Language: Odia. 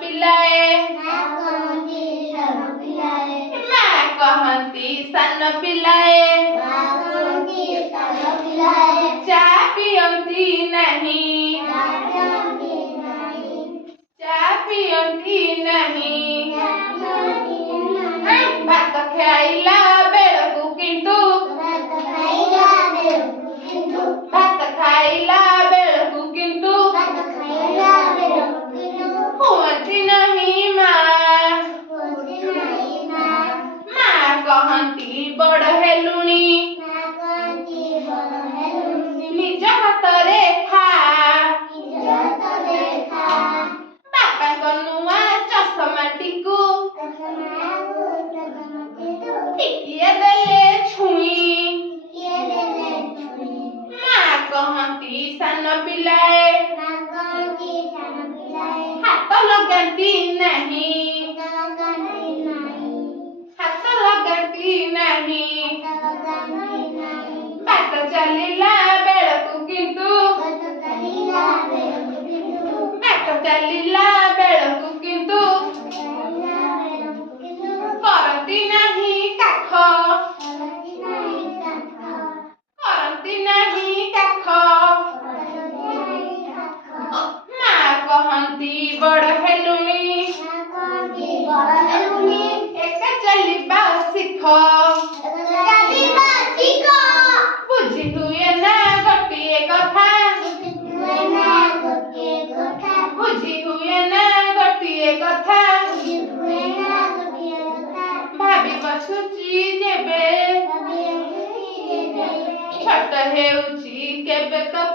ପିଲାଏ ମା କହନ୍ତି ସାନ ପିଲାଏ ଚା ପିଅନ୍ତି ନାହିଁ ଭାତ ଖାଇଲା ବେଳକୁ କିନ୍ତୁ ହୁଅନ୍ତି ନାହିଁ ମା କହନ୍ତି ବଡ଼ ହେଲୁଣି ନିଜ ହାତରେ ଖା ବାପାଙ୍କ ନୂଆ ଚଷମାଟିକୁ ଟିକିଏ ଦେଲେ ଛୁଇଁ ମା କହନ୍ତି ସାନ ପିଲାଏ ହାତ ଲଗାନ୍ତି ନାହିଁ ବାଟ ଚାଲିଲା ବେଳକୁ କିନ୍ତୁ କରନ୍ତି ନାହିଁ କାଖ ମା କହନ୍ତି ବଡ଼ ହେଲୁଣି ଏକା ଚାଲିବା ଶିଖ ବୁଝି ହୁଏ ନା ଗୋଟିଏ କଥା ଭାବି ବସୁଛି ଯେବେ ଛୋଟ ହେଉଛି କେବେ ତ